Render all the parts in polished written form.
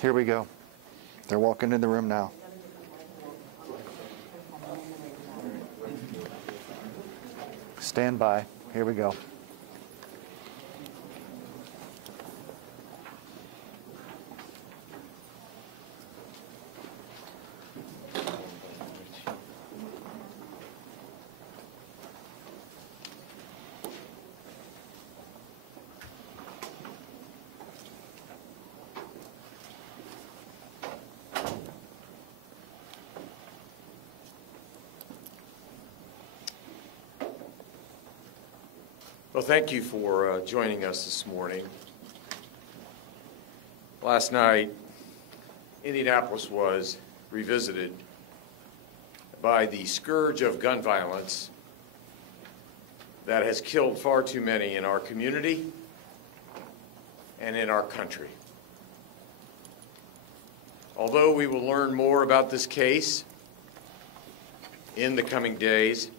Here we go. They're walking in the room now. Stand by. Here we go. Well, thank you for joining us this morning. Last night, Indianapolis was revisited by the scourge of gun violence that has killed far too many in our community and in our country. Although we will learn more about this case in the coming days,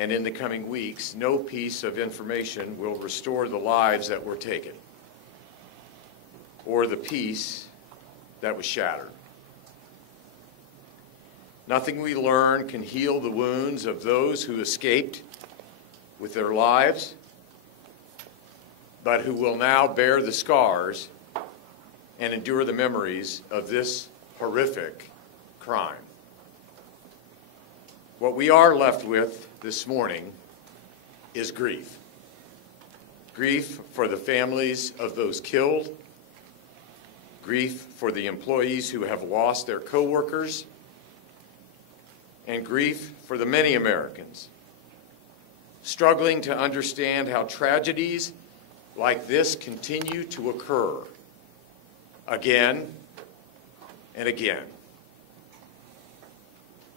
and in the coming weeks, no piece of information will restore the lives that were taken or the peace that was shattered. Nothing we learn can heal the wounds of those who escaped with their lives, but who will now bear the scars and endure the memories of this horrific crime. What we are left with this morning is grief. Grief for the families of those killed, grief for the employees who have lost their coworkers, and grief for the many Americans struggling to understand how tragedies like this continue to occur again and again.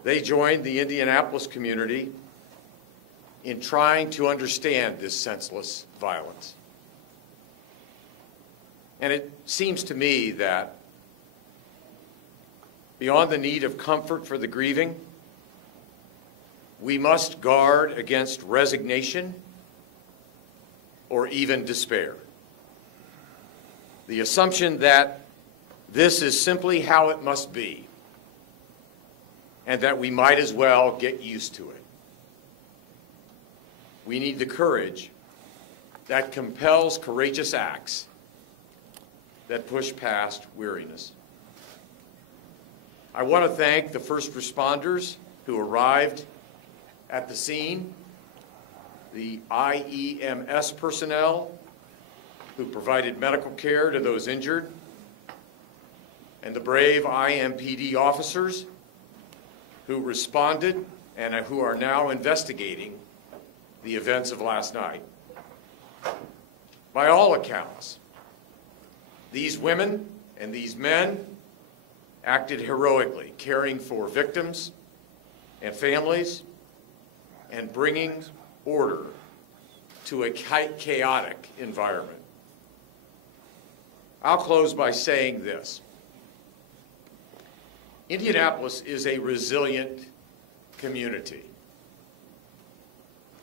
They joined the Indianapolis community in trying to understand this senseless violence. And it seems to me that beyond the need of comfort for the grieving, we must guard against resignation or even despair. The assumption that this is simply how it must be, and that we might as well get used to it. We need the courage that compels courageous acts that push past weariness. I want to thank the first responders who arrived at the scene, the IEMS personnel who provided medical care to those injured, and the brave Impd officers who responded and who are now investigating the events of last night. By all accounts, these women and these men acted heroically, caring for victims and families and bringing order to a chaotic environment. I'll close by saying this. Indianapolis is a resilient community.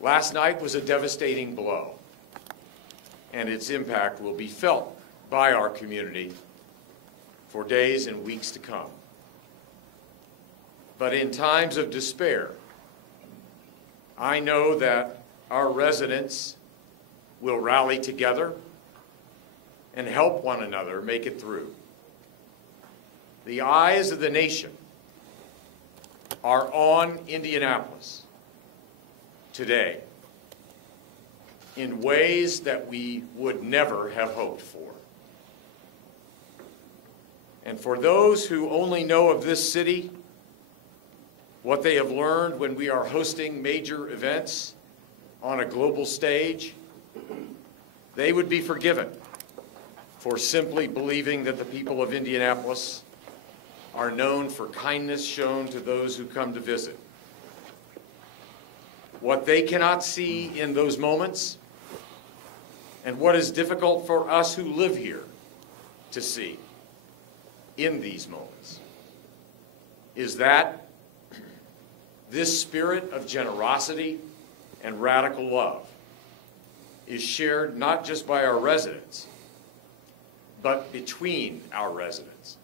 Last night was a devastating blow, and its impact will be felt by our community for days and weeks to come. But in times of despair, I know that our residents will rally together and help one another make it through. The eyes of the nation are on Indianapolis today in ways that we would never have hoped for. And for those who only know of this city, what they have learned when we are hosting major events on a global stage, they would be forgiven for simply believing that the people of Indianapolis are known for kindness shown to those who come to visit. What they cannot see in those moments, and what is difficult for us who live here to see in these moments, is that this spirit of generosity and radical love is shared not just by our residents, but between our residents.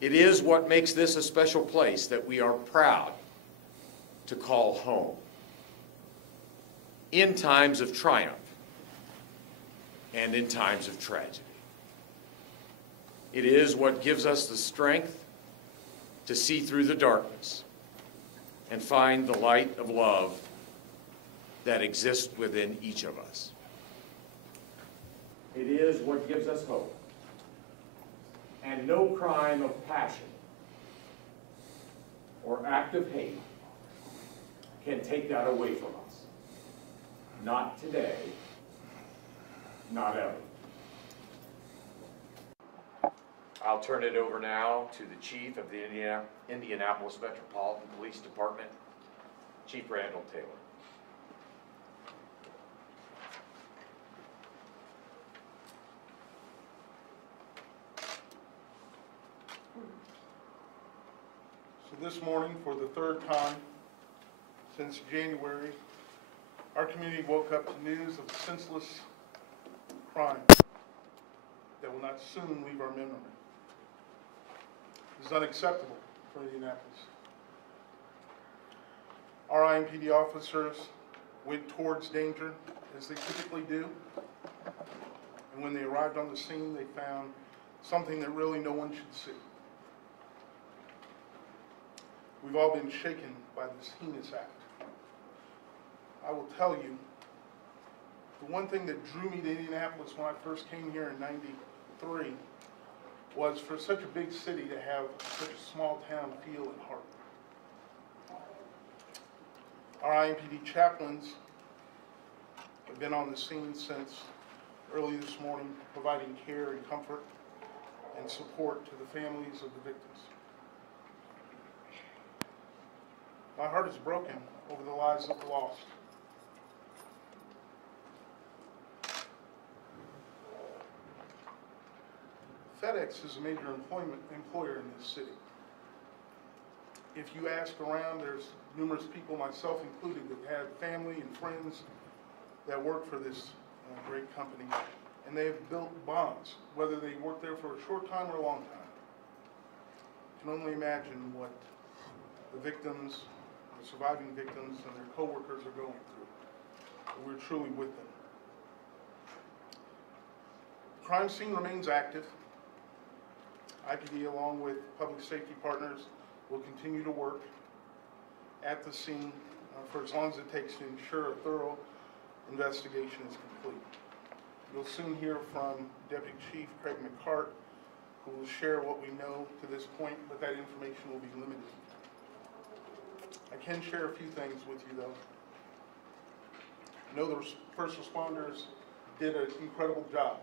It is what makes this a special place that we are proud to call home in times of triumph and in times of tragedy. It is what gives us the strength to see through the darkness and find the light of love that exists within each of us. It is what gives us hope. And no crime of passion or act of hate can take that away from us. Not today, not ever. I'll turn it over now to the Chief of the Indianapolis Metropolitan Police Department, Chief Randall Taylor. So this morning, for the third time since January, our community woke up to news of senseless crime that will not soon leave our memory. This is unacceptable for Indianapolis. Our Impd officers went towards danger, as they typically do, and when they arrived on the scene, they found something that really no one should see. We've all been shaken by this heinous act. I will tell you, the one thing that drew me to Indianapolis when I first came here in '93 was for such a big city to have such a small town feel and heart. Our Impd chaplains have been on the scene since early this morning, providing care and comfort and support to the families of the victims. My heart is broken over the lives that were lost. FedEx is a major employer in this city. If you ask around, there's numerous people, myself included, that have family and friends that work for this great company, and they have built bonds, whether they work there for a short time or a long time. I can only imagine what the victims, the surviving victims, and their coworkers are going through. But we're truly with them. The crime scene remains active. IPD, along with public safety partners, will continue to work at the scene for as long as it takes to ensure a thorough investigation is complete. You'll soon hear from Deputy Chief Craig Mccarth, who will share what we know to this point, but that information will be limited. I can share a few things with you, though. I know the first responders did an incredible job.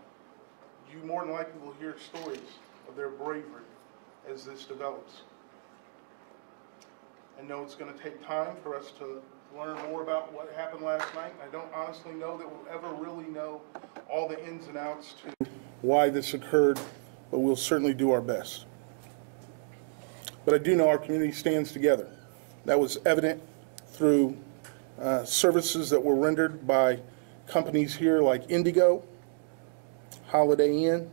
You more than likely will hear stories of their bravery as this develops. I know it's going to take time for us to learn more about what happened last night. I don't honestly know that we'll ever really know all the ins and outs to why this occurred, but we'll certainly do our best. But I do know our community stands together. That was evident through services that were rendered by companies here like Indigo, Holiday Inn,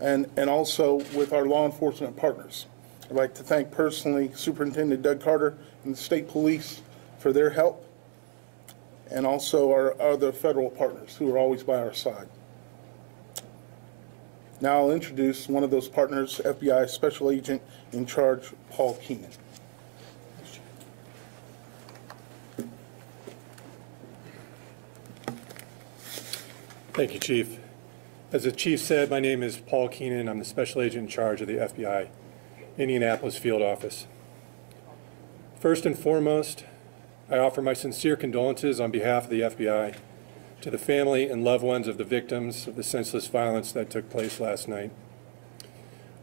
and also with our law enforcement partners. I'd like to thank personally Superintendent Doug Carter and the state police for their help, and also our other federal partners who are always by our side. Now I'll introduce one of those partners, FBI Special Agent in Charge, Paul Keenan. Thank you, Chief. As the Chief said, my name is Paul Keenan. I'm the Special Agent in charge of the FBI Indianapolis Field Office. First and foremost, I offer my sincere condolences on behalf of the FBI to the family and loved ones of the victims of the senseless violence that took place last night.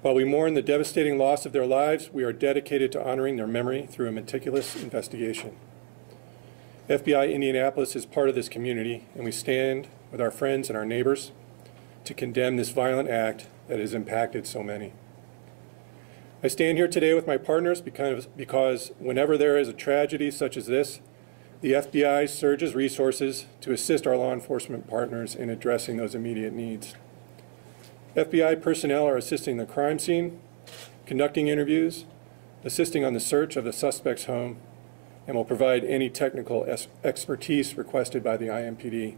While we mourn the devastating loss of their lives, we are dedicated to honoring their memory through a meticulous investigation. FBI Indianapolis is part of this community, and we stand with our friends and our neighbors to condemn this violent act that has impacted so many. I stand here today with my partners because whenever there is a tragedy such as this, the FBI surges resources to assist our law enforcement partners in addressing those immediate needs. FBI personnel are assisting the crime scene, conducting interviews, assisting on the search of the suspect's home, and will provide any technical expertise requested by the Impd.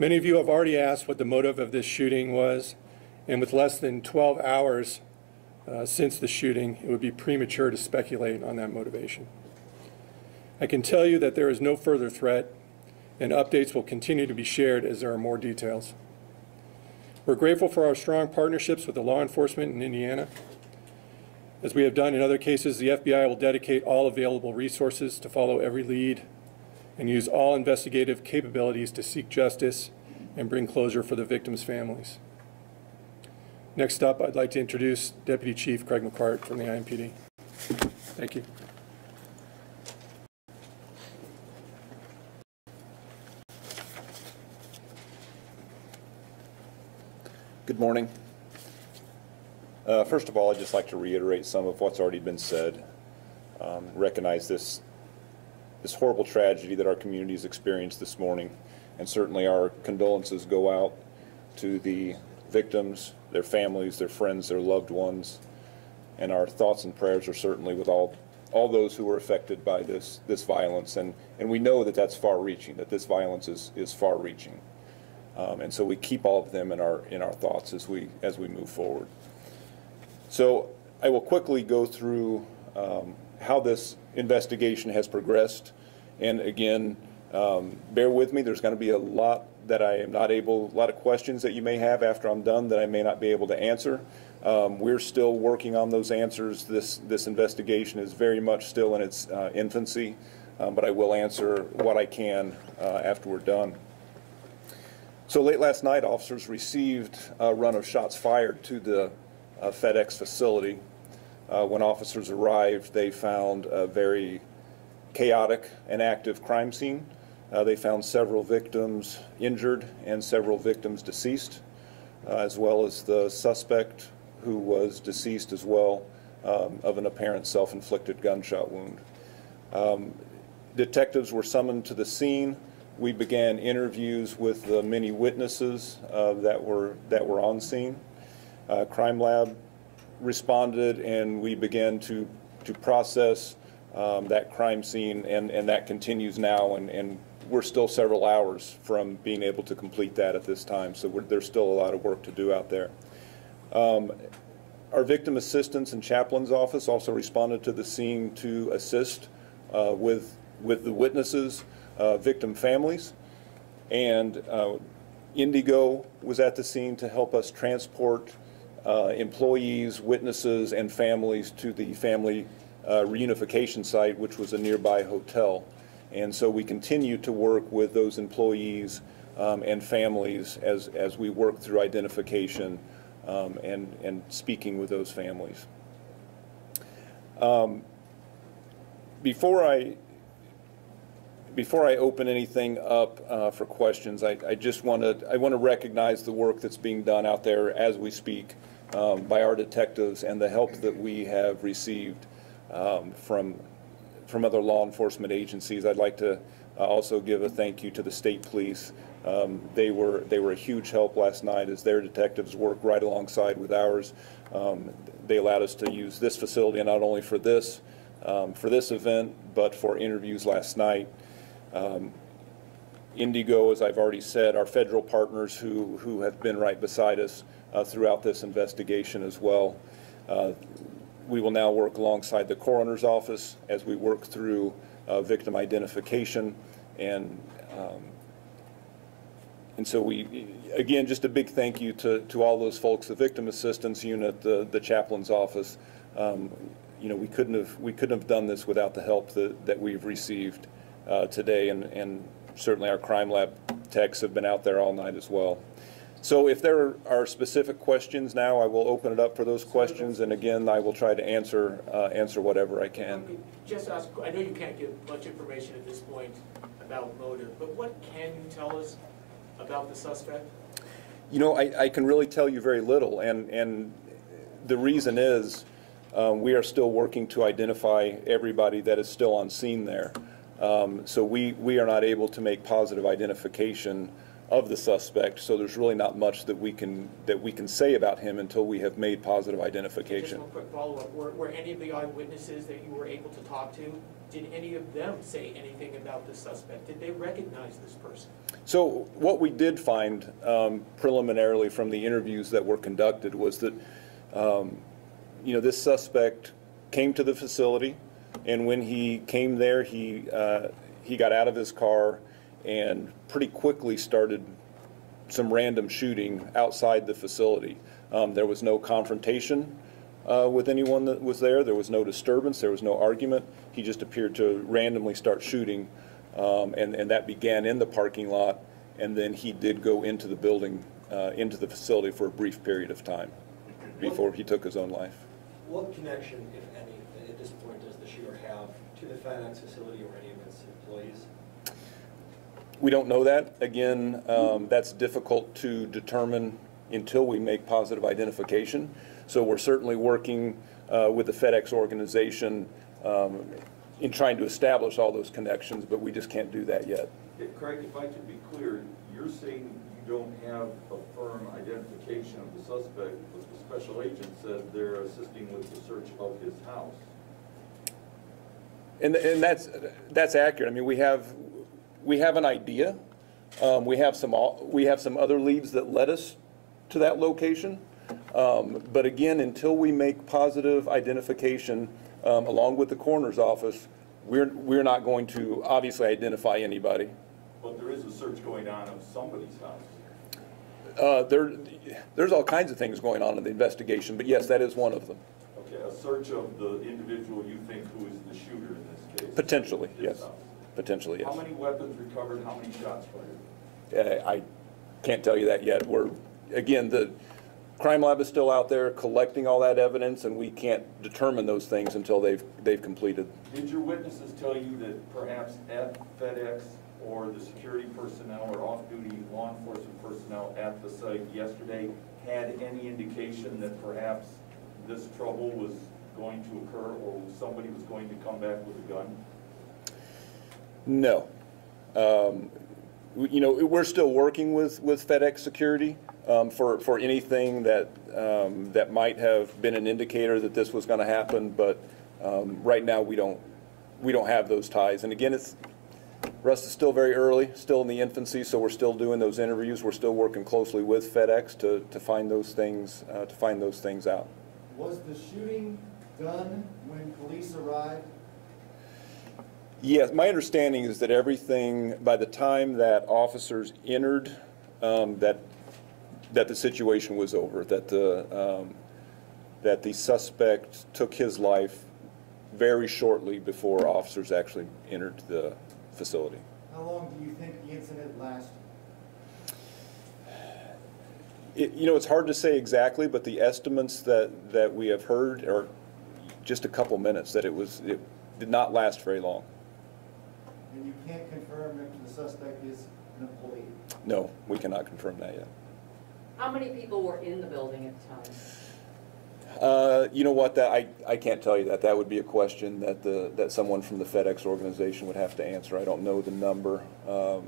Many of you have already asked what the motive of this shooting was, and with less than 12 hours since the shooting, it would be premature to speculate on that motivation. I can tell you that there is no further threat, and updates will continue to be shared as there are more details. We're grateful for our strong partnerships with the law enforcement in Indiana. As we have done in other cases, the FBI will dedicate all available resources to follow every lead and use all investigative capabilities to seek justice and bring closure for the victims' families. Next up, I'd like to introduce Deputy Chief Craig Mccarth from the Impd. Thank you. Good morning. First of all, I'd just like to reiterate some of what's already been said. Recognize this horrible tragedy that our community has experienced this morning, and certainly our condolences go out to the victims, their families, their friends, their loved ones, and our thoughts and prayers are certainly with all those who were affected by this violence. And we know that that's far-reaching, that this violence is far-reaching. And so we keep all of them in our thoughts as we move forward. So I will quickly go through how this investigation has progressed. And again, bear with me, there's going to be a lot that I am not able, a lot of questions that you may have after I'm done that I may not be able to answer. We're still working on those answers. This investigation is very much still in its infancy, but I will answer what I can after we're done. So late last night, officers received a run of shots fired to the FedEx facility. When officers arrived, they found a very chaotic and active crime scene. They found several victims injured and several victims deceased, as well as the suspect who was deceased as well of an apparent self-inflicted gunshot wound. Detectives were summoned to the scene. We began interviews with the many witnesses that were on scene. Crime Lab responded, and we began to process that crime scene, and that continues now, and we're still several hours from being able to complete that at this time, so there's still a lot of work to do out there. Our victim assistance and chaplain's office also responded to the scene to assist with the witnesses, victim families, and Indigo was at the scene to help us transport employees, witnesses, and families to the family reunification site, which was a nearby hotel. And so we continue to work with those employees and families as we work through identification and speaking with those families. Before I open anything up for questions, I want to recognize the work that's being done out there as we speak by our detectives and the help that we have received from other law enforcement agencies. I'd like to also give a thank you to the state police. They were a huge help last night as their detectives worked right alongside with ours. They allowed us to use this facility not only for this event, but for interviews last night. Indigo, as I've already said, our federal partners who have been right beside us throughout this investigation as well. We will now work alongside the coroner's office as we work through victim identification, and so again, just a big thank you to all those folks, the victim assistance unit, the chaplain's office. You know, we couldn't have done this without the help that we've received today, and certainly our crime lab techs have been out there all night as well. So if there are specific questions now, I will open it up for those questions, and again, I will try to answer whatever I can. Just ask, I know you can't give much information at this point about motive, but what can you tell us about the suspect? You know, I can really tell you very little, and the reason is we are still working to identify everybody that is still on scene there. So we are not able to make positive identification of the suspect, so there's really not much that we can say about him until we have made positive identification. Just one quick follow-up. Were any of the eyewitnesses that you were able to talk to, did any of them say anything about the suspect? Did they recognize this person? So what we did find preliminarily from the interviews that were conducted was that you know, this suspect came to the facility, and when he came there, he got out of his car and pretty quickly started some random shooting outside the facility. There was no confrontation with anyone that was there. There was no disturbance. There was no argument. He just appeared to randomly start shooting, and that began in the parking lot, and then he did go into the building, into the facility for a brief period of time before he took his own life. What connection, if any, at this point does the shooter have to the FedEx facility or any of its employees? We don't know that. Again, that's difficult to determine until we make positive identification. So we're certainly working with the FedEx organization in trying to establish all those connections, but we just can't do that yet. Craig, if I could be clear, you're saying you don't have a firm identification of the suspect, but the special agent said they're assisting with the search of his house. And that's accurate. I mean, we have an idea. We have some other leads that led us to that location. But again, until we make positive identification along with the coroner's office, we're not going to obviously identify anybody. But there is a search going on of somebody's house. There's all kinds of things going on in the investigation, but yes, that is one of them. Okay, a search of the individual you think who is the shooter in this case? Potentially, yes. Potentially, yes. How many weapons recovered? How many shots fired? I can't tell you that yet. Again, the crime lab is still out there collecting all that evidence, and we can't determine those things until they've completed. Did your witnesses tell you that perhaps at FedEx or the security personnel or off-duty law enforcement personnel at the site yesterday had any indication that perhaps this trouble was going to occur or somebody was going to come back with a gun? No. You know, we're still working with FedEx security for anything that might have been an indicator that this was going to happen, but right now we don't have those ties. And again, Russ is still very early, still in the infancy, so we're still doing those interviews. We're still working closely with FedEx to find those things out. Was the shooting done when police arrived? Yes, my understanding is that everything, by the time that officers entered, that the situation was over, that the suspect took his life very shortly before officers actually entered the facility. How long do you think the incident lasted? You know, it's hard to say exactly, but the estimates that we have heard are just a couple minutes, that it did not last very long. And you can't confirm if the suspect is an employee? No, we cannot confirm that yet. How many people were in the building at the time? You know what, that I can't tell you that. That would be a question that someone from the FedEx organization would have to answer. I don't know the number. I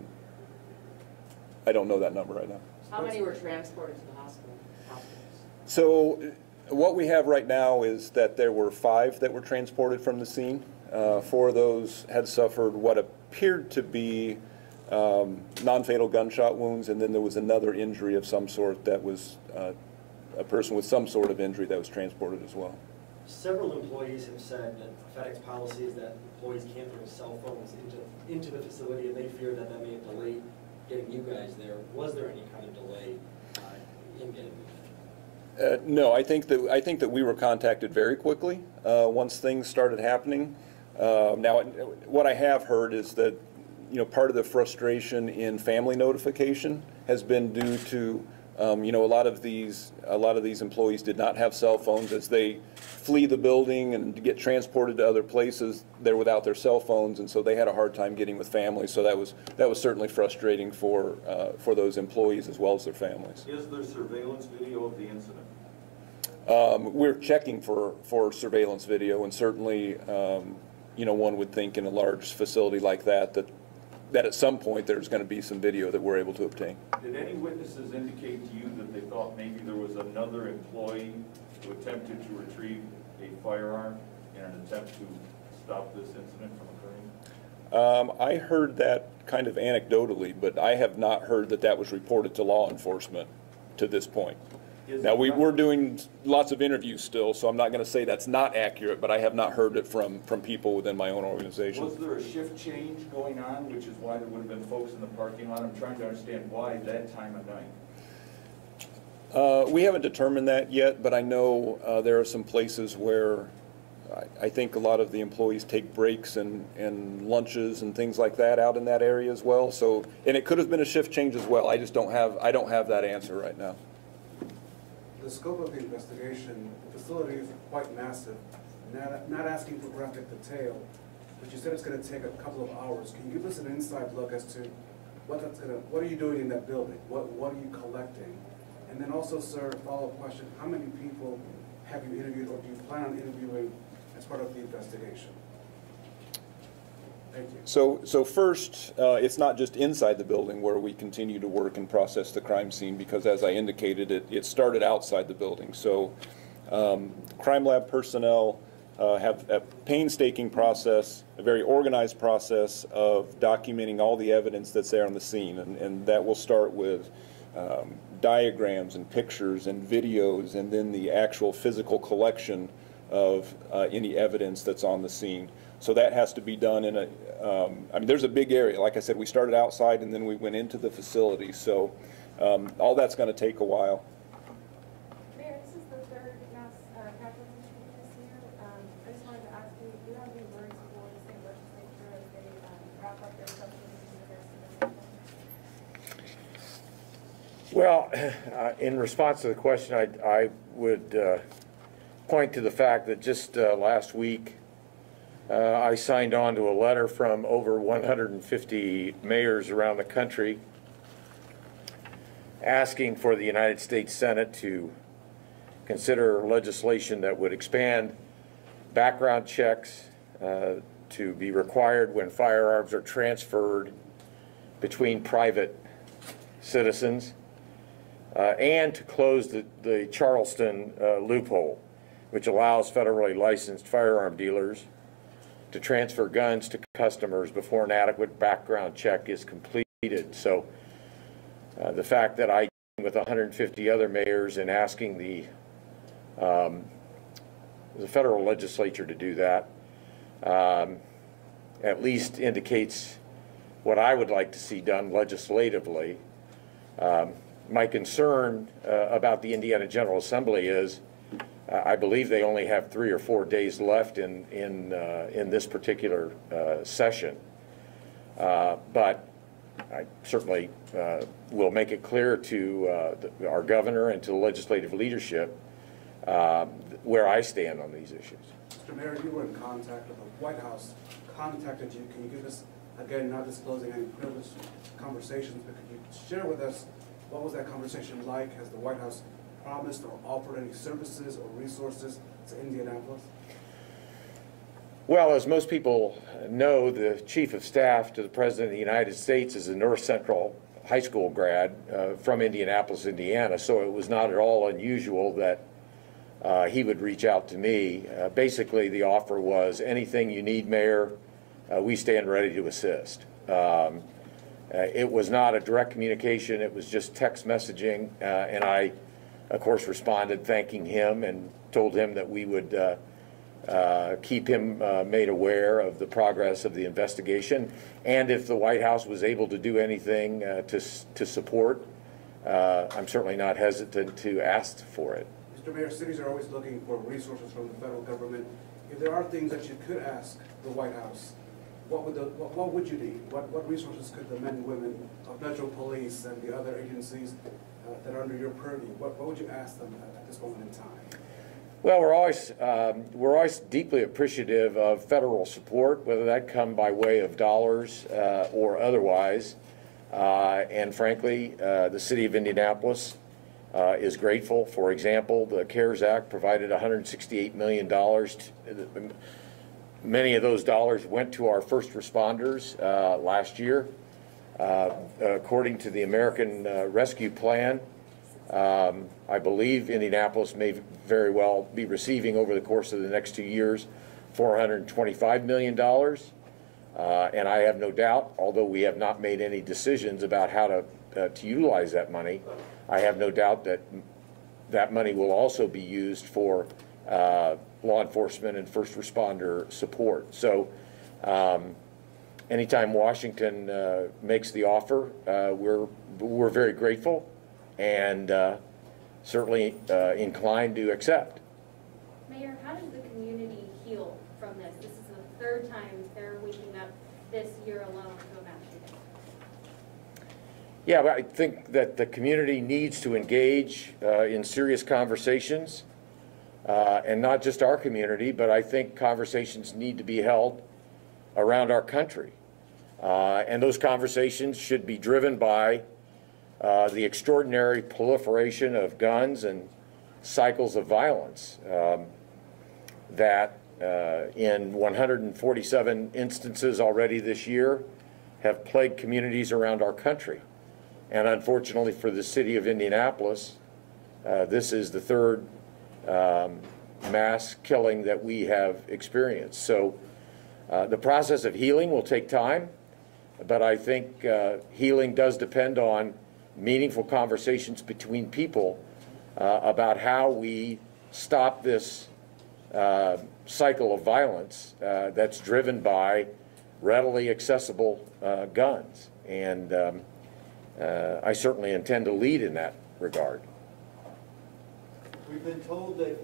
don't know that number right now. How many were transported to the hospitals? So what we have right now is that there were 5 that were transported from the scene. 4 of those had suffered what appeared to be non-fatal gunshot wounds, and then there was another injury of some sort that was a person with some sort of injury that was transported as well. Several employees have said that FedEx policy is that employees can't bring cell phones into the facility, and they fear that may have delayed getting you guys there. Was there any kind of delay in getting you there? No, I think that we were contacted very quickly once things started happening. Now, what I have heard is that, you know, part of the frustration in family notification has been due to you know, a lot of these employees did not have cell phones. As they flee the building and get transported to other places, they're without their cell phones, and so they had a hard time getting with families. So that was certainly frustrating for those employees as well as their families. Is there surveillance video of the incident? We're checking for surveillance video, and certainly, you know, one would think in a large facility like that at some point there's going to be some video that we're able to obtain. Did any witnesses indicate to you that they thought maybe there was another employee who attempted to retrieve a firearm in an attempt to stop this incident from occurring? I heard that kind of anecdotally, but I have not heard that was reported to law enforcement to this point. Now, we're doing lots of interviews still, so I'm not going to say that's not accurate, but I have not heard it from people within my own organization. Was there a shift change going on, which is why there would have been folks in the parking lot? I'm trying to understand why that time of night. We haven't determined that yet, but I know there are some places where I think a lot of the employees take breaks and lunches and things like that out in that area as well. So, and it could have been a shift change as well. I just don't have that answer right now. The scope of the investigation, the facility is quite massive. Not asking for graphic detail, but you said it's going to take a couple of hours. Can you give us an inside look as to what are you doing in that building? What are you collecting? And then also, sir, follow-up question: how many people have you interviewed, or do you plan on interviewing as part of the investigation? Thank you. So first, it's not just inside the building where we continue to work and process the crime scene, because as I indicated, it started outside the building. So crime lab personnel have a painstaking process, a very organized process of documenting all the evidence that's there on the scene, and that will start with diagrams and pictures and videos, and then the actual physical collection of any evidence that's on the scene. So that has to be done in I mean, there's a big area. Like I said, we started outside and then we went into the facility. So all that's going to take a while. Mayor, this is the third mass capital punishment this year. I just wanted to ask you, do you have any words for the state legislature as they wrap up their session in the Well, in response to the question, I would point to the fact that just last week, I signed on to a letter from over 150 mayors around the country asking for the United States Senate to consider legislation that would expand background checks to be required when firearms are transferred between private citizens, and to close the Charleston loophole, which allows federally licensed firearm dealers to transfer guns to customers before an adequate background check is completed. So the fact that I, with 150 other mayors, and asking the federal legislature to do that, at least indicates what I would like to see done legislatively. My concern about the Indiana General Assembly is I believe they only have 3 or 4 days left in this particular session. But I certainly will make it clear to our governor and to the legislative leadership where I stand on these issues. Mr. Mayor, you were in contact with the White House, contacted you. Can you give us, again, not disclosing any privileged conversations, but could you share with us what was that conversation like? Has the White House promised or offered any services or resources to Indianapolis? Well, as most people know, the Chief of Staff to the President of the United States is a North Central High School grad from Indianapolis, Indiana, so it was not at all unusual that he would reach out to me. Basically, the offer was, anything you need, Mayor, we stand ready to assist. It was not a direct communication, it was just text messaging, and I, of course, responded thanking him and told him that we would keep him made aware of the progress of the investigation, and if the White House was able to do anything to support, I'm certainly not hesitant to ask for it. Mr. Mayor, cities are always looking for resources from the federal government. If there are things that you could ask the White House, what would you need? What resources could the men and women of Metro Police and the other agencies that are under your purview, what would you ask them at this moment in time? Well, we're always deeply appreciative of federal support, whether that come by way of dollars or otherwise. And frankly, the city of Indianapolis is grateful. For example, the CARES Act provided $168 million. Many of those dollars went to our first responders last year. According to the American Rescue Plan, I believe Indianapolis may very well be receiving over the course of the next 2 years $425 million. And I have no doubt, although we have not made any decisions about how to utilize that money, I have no doubt that that money will also be used for law enforcement and first responder support. So anytime Washington makes the offer, we're very grateful and certainly inclined to accept. Mayor, how does the community heal from this? This is the third time they're waking up this year alone to a mass shooting. Yeah, but I think that the community needs to engage in serious conversations, and not just our community, but I think conversations need to be held around our country. And those conversations should be driven by the extraordinary proliferation of guns and cycles of violence that in 147 instances already this year have plagued communities around our country. And unfortunately for the city of Indianapolis, this is the third mass killing that we have experienced. So the process of healing will take time, but I think healing does depend on meaningful conversations between people about how we stop this cycle of violence that's driven by readily accessible guns. And I certainly intend to lead in that regard. We've been told that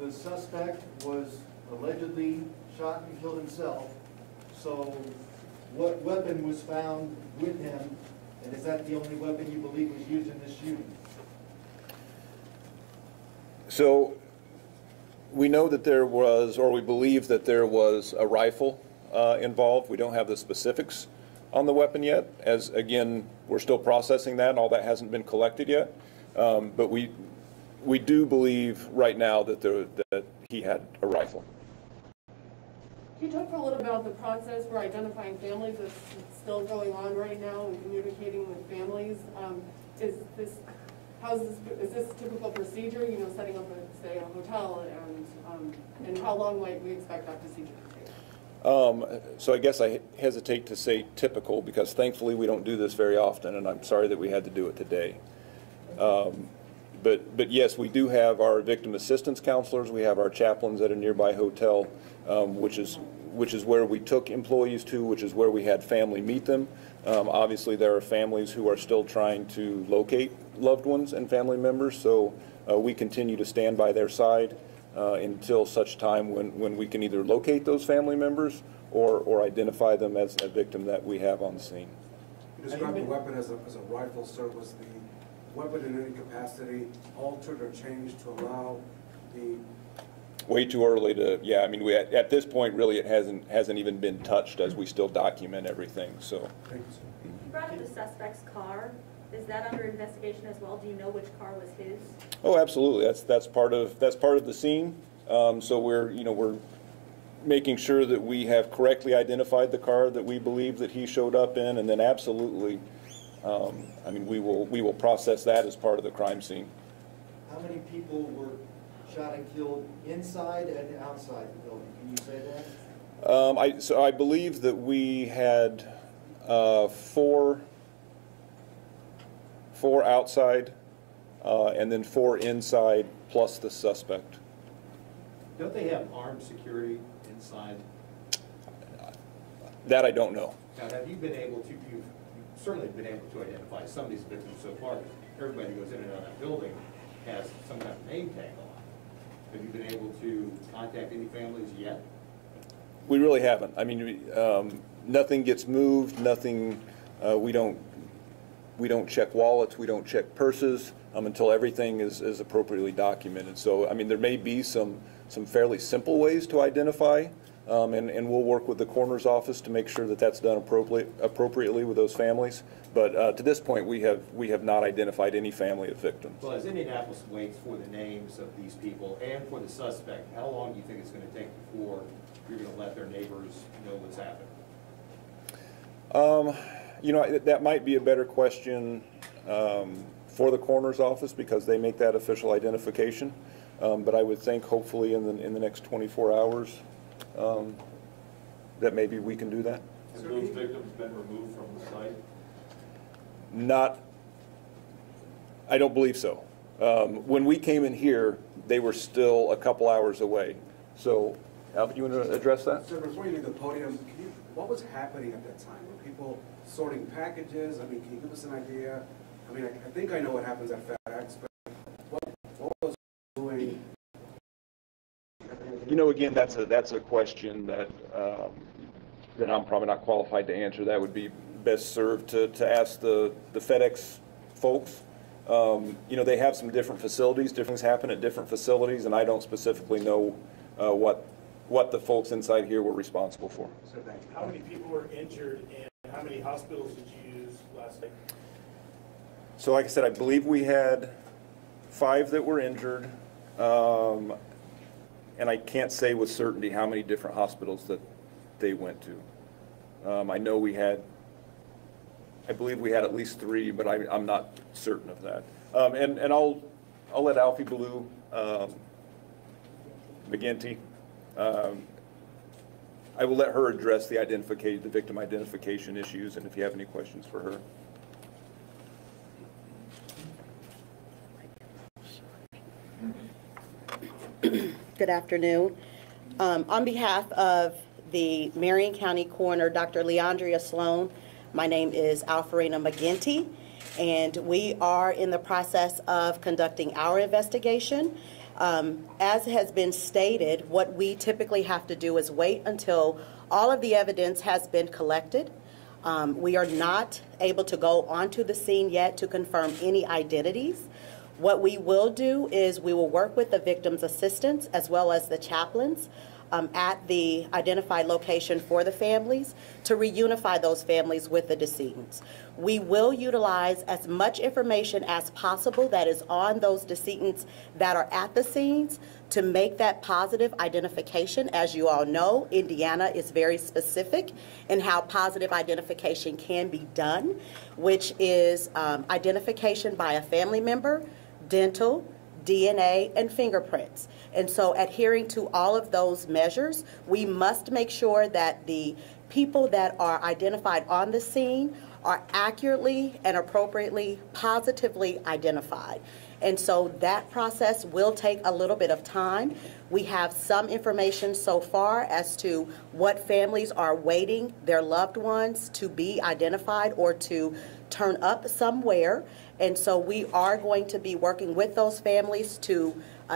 the suspect was allegedly shot and killed himself. So what weapon was found with him, and is that the only weapon you believe was used in this shooting? So we know that there was, or we believe that there was a rifle involved. We don't have the specifics on the weapon yet, as again, we're still processing that and all that hasn't been collected yet. But we do believe right now that that he had a rifle. Can you talk for a little about the process for identifying families that's still going on right now and communicating with families? Is this typical procedure, you know, setting up a hotel, and how long might we expect that procedure to take? So I guess I hesitate to say typical because thankfully we don't do this very often, and I'm sorry that we had to do it today. But yes, we do have our victim assistance counselors. We have our chaplains at a nearby hotel, which is where we took employees to, which is where we had family meet them. Obviously, there are families who are still trying to locate loved ones and family members, so we continue to stand by their side until such time when we can either locate those family members or identify them as a victim that we have on the scene. You described the weapon as a rifle, sir. Was the weapon in any capacity altered or changed to allow the... Way too early to, yeah, I mean, at this point, really, it hasn't even been touched as we still document everything, so. Thank you, sir. You brought up the suspect's car. Is that under investigation as well? Do you know which car was his? Oh, absolutely. That's part of the scene. So we're making sure that we have correctly identified the car that we believe that he showed up in, and then absolutely, I mean, we will process that as part of the crime scene. How many people were shot and killed inside and outside the building? Can you say that? So I believe that we had four outside and then 4 inside plus the suspect. Don't they have armed security inside? That I don't know. Now, have you been able to, you've certainly been able to identify some of these victims so far. Everybody who goes in and out of that building has some kind of name tag on. Have you been able to contact any families yet? We really haven't. I mean, nothing gets moved, nothing, we don't check wallets, we don't check purses until everything is appropriately documented. So, I mean, there may be some fairly simple ways to identify, and we'll work with the coroner's office to make sure that that's done appropriately with those families. But to this point, we have not identified any family of victims. Well, as Indianapolis waits for the names of these people and for the suspect, how long do you think it's going to take before you're going to let their neighbors know what's happened? You know, that might be a better question for the coroner's office because they make that official identification. But I would think hopefully in the next 24 hours that maybe we can do that. Have those victims been removed from the site? Not, I don't believe so. When we came in here, they were still a couple hours away. So, Alfred, you want to address that? Sir, before you leave the podium, what was happening at that time? Were people sorting packages? I mean, can you give us an idea? I mean, I think I know what happens at FedEx, but what was doing? You know, again, that's a question that I'm probably not qualified to answer. That would be best served to ask the FedEx folks. You know, they have some different facilities. Different things happen at different facilities, and I don't specifically know what the folks inside here were responsible for. So how many people were injured, and how many hospitals did you use last night? So, like I said, I believe we had 5 that were injured, and I can't say with certainty how many different hospitals that they went to. I know I believe we had at least 3, but I'm not certain of that. And I'll let Alfie Ballou, McGinty, I will let her address the victim identification issues, and if you have any questions for her. Good afternoon. On behalf of the Marion County Coroner, Dr. Leandria Sloan, my name is Alfarina McGinty, and we are in the process of conducting our investigation. As has been stated, what we typically have to do is wait until all of the evidence has been collected. We are not able to go onto the scene yet to confirm any identities. What we will do is we will work with the victim's assistants as well as the chaplains at the identified location for the families to reunify those families with the decedents. We will utilize as much information as possible that is on those decedents that are at the scenes to make that positive identification. As you all know, Indiana is very specific in how positive identification can be done, which is identification by a family member, dental, DNA, and fingerprints. And so adhering to all of those measures, we must make sure that the people that are identified on the scene are accurately and appropriately, positively identified. And so that process will take a little bit of time. We have some information so far as to what families are waiting their loved ones to be identified or to turn up somewhere. And so we are going to be working with those families to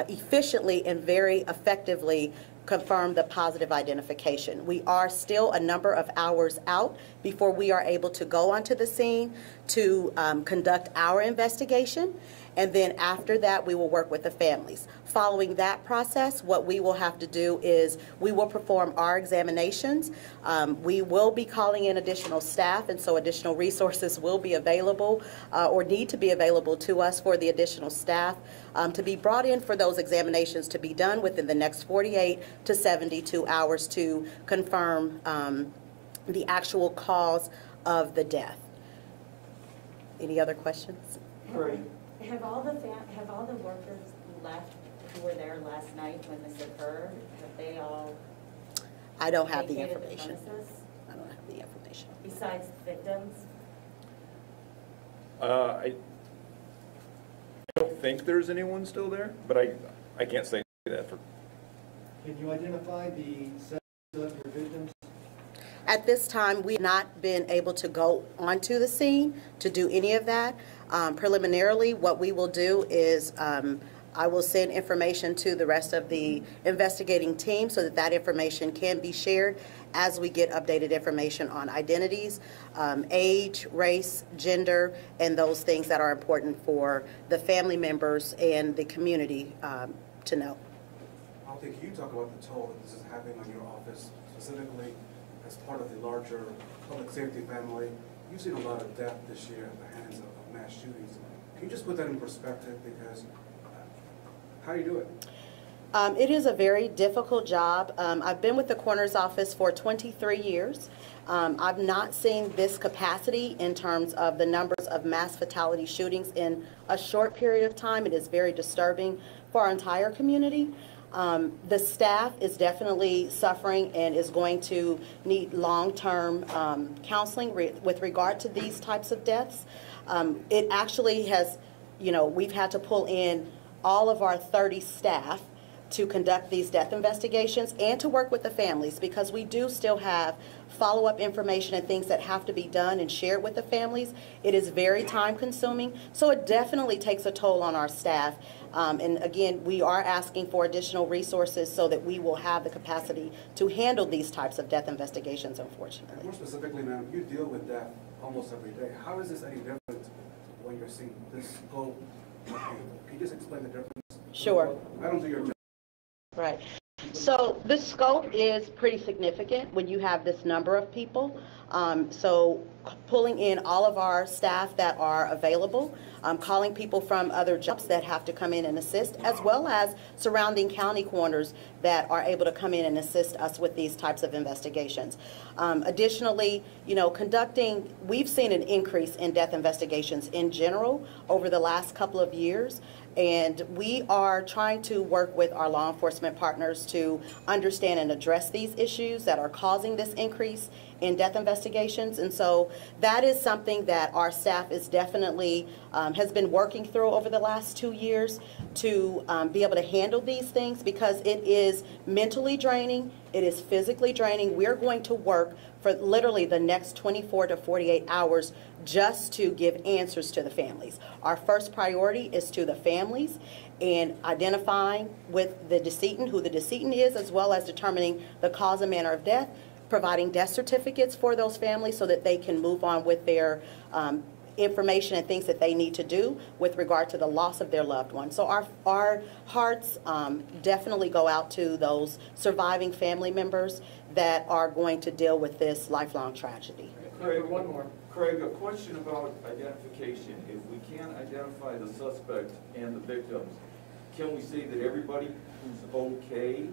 efficiently and very effectively confirm the positive identification. We are still a number of hours out before we are able to go onto the scene to conduct our investigation. And then after that, we will work with the families. Following that process, what we will have to do is we will perform our examinations. We will be calling in additional staff, and so additional resources will be available or need to be available to us for the additional staff to be brought in for those examinations to be done within the next 48 to 72 hours to confirm the actual cause of the death. Any other questions? Great. Have all the workers left who were there last night when this occurred? Have they all? I don't have the vacated information. premises? I don't have the information. Besides victims? I don't think there's anyone still there, but I can't say that for. Can you identify the 7 victims? At this time, we've not been able to go onto the scene to do any of that. Preliminarily, what we will do is I will send information to the rest of the investigating team so that that information can be shared as we get updated information on identities, age, race, gender, and those things that are important for the family members and the community to know. Can you talk about the toll that this is having on your office, specifically as part of the larger public safety family? You've seen a lot of death this year at the hands of mass shootings. Can you just put that in perspective? Because how do you do it? It is a very difficult job. I've been with the coroner's office for 23 years. I've not seen this capacity in terms of the numbers of mass fatality shootings in a short period of time. It is very disturbing for our entire community. The staff is definitely suffering and is going to need long-term counseling with regard to these types of deaths. It actually has, we've had to pull in all of our 30 staff to conduct these death investigations and to work with the families, because we do still have follow-up information and things that have to be done and shared with the families. It is very time-consuming, so it definitely takes a toll on our staff. And again, we are asking for additional resources so that we will have the capacity to handle these types of death investigations, unfortunately. More specifically, ma'am, you deal with death almost every day. How is this any different when you're seeing this scope? Can you just explain the difference? Sure. I don't do your job. Right. So the scope is pretty significant when you have this number of people. So pulling in all of our staff that are available, calling people from other jobs that have to come in and assist, as well as surrounding county coroners that are able to come in and assist us with these types of investigations. Additionally, we've seen an increase in death investigations in general over the last couple of years. And we are trying to work with our law enforcement partners to understand and address these issues that are causing this increase in death investigations. And so that is something that our staff is definitely has been working through over the last 2 years to be able to handle these things, because it is mentally draining, it is physically draining. We're going to work for literally the next 24 to 48 hours just to give answers to the families. Our first priority is to the families and identifying with the decedent, who the decedent is, as well as determining the cause and manner of death, providing death certificates for those families so that they can move on with their information and things that they need to do with regard to the loss of their loved one. So our hearts definitely go out to those surviving family members that are going to deal with this lifelong tragedy. Craig, one more. Craig, a question about identification. If we can't identify the suspect and the victims, can we say that everybody who's okay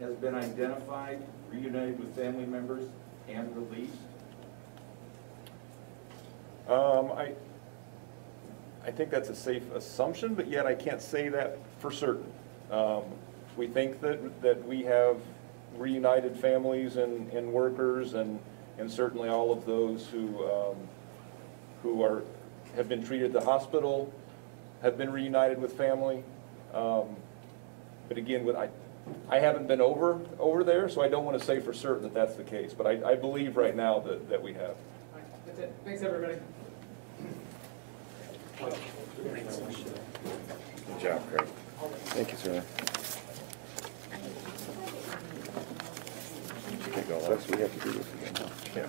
has been identified, reunited with family members, and released? I think that's a safe assumption, but yet I can't say that for certain. We think that we have reunited families and workers, and certainly all of those who have been treated at the hospital have been reunited with family. But again, I haven't been over there, so I don't want to say for certain that that's the case. But I believe right now that we have. That's it. Thanks, everybody. Good job, Craig. Thank you, sir. process, we have to do this again, huh? Yeah.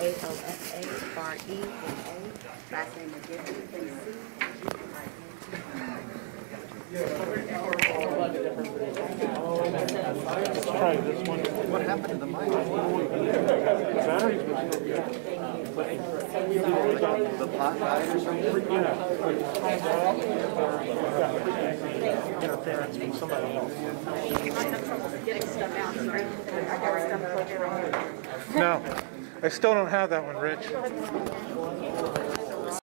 AOSARENA, last name McGinty, Try this one. What happened to the mic? The pot died or something? Yeah. Get up there and speak somebody else. Getting stuff out, sorry. I got stuff plugged in. No, I still don't have that one, Rich.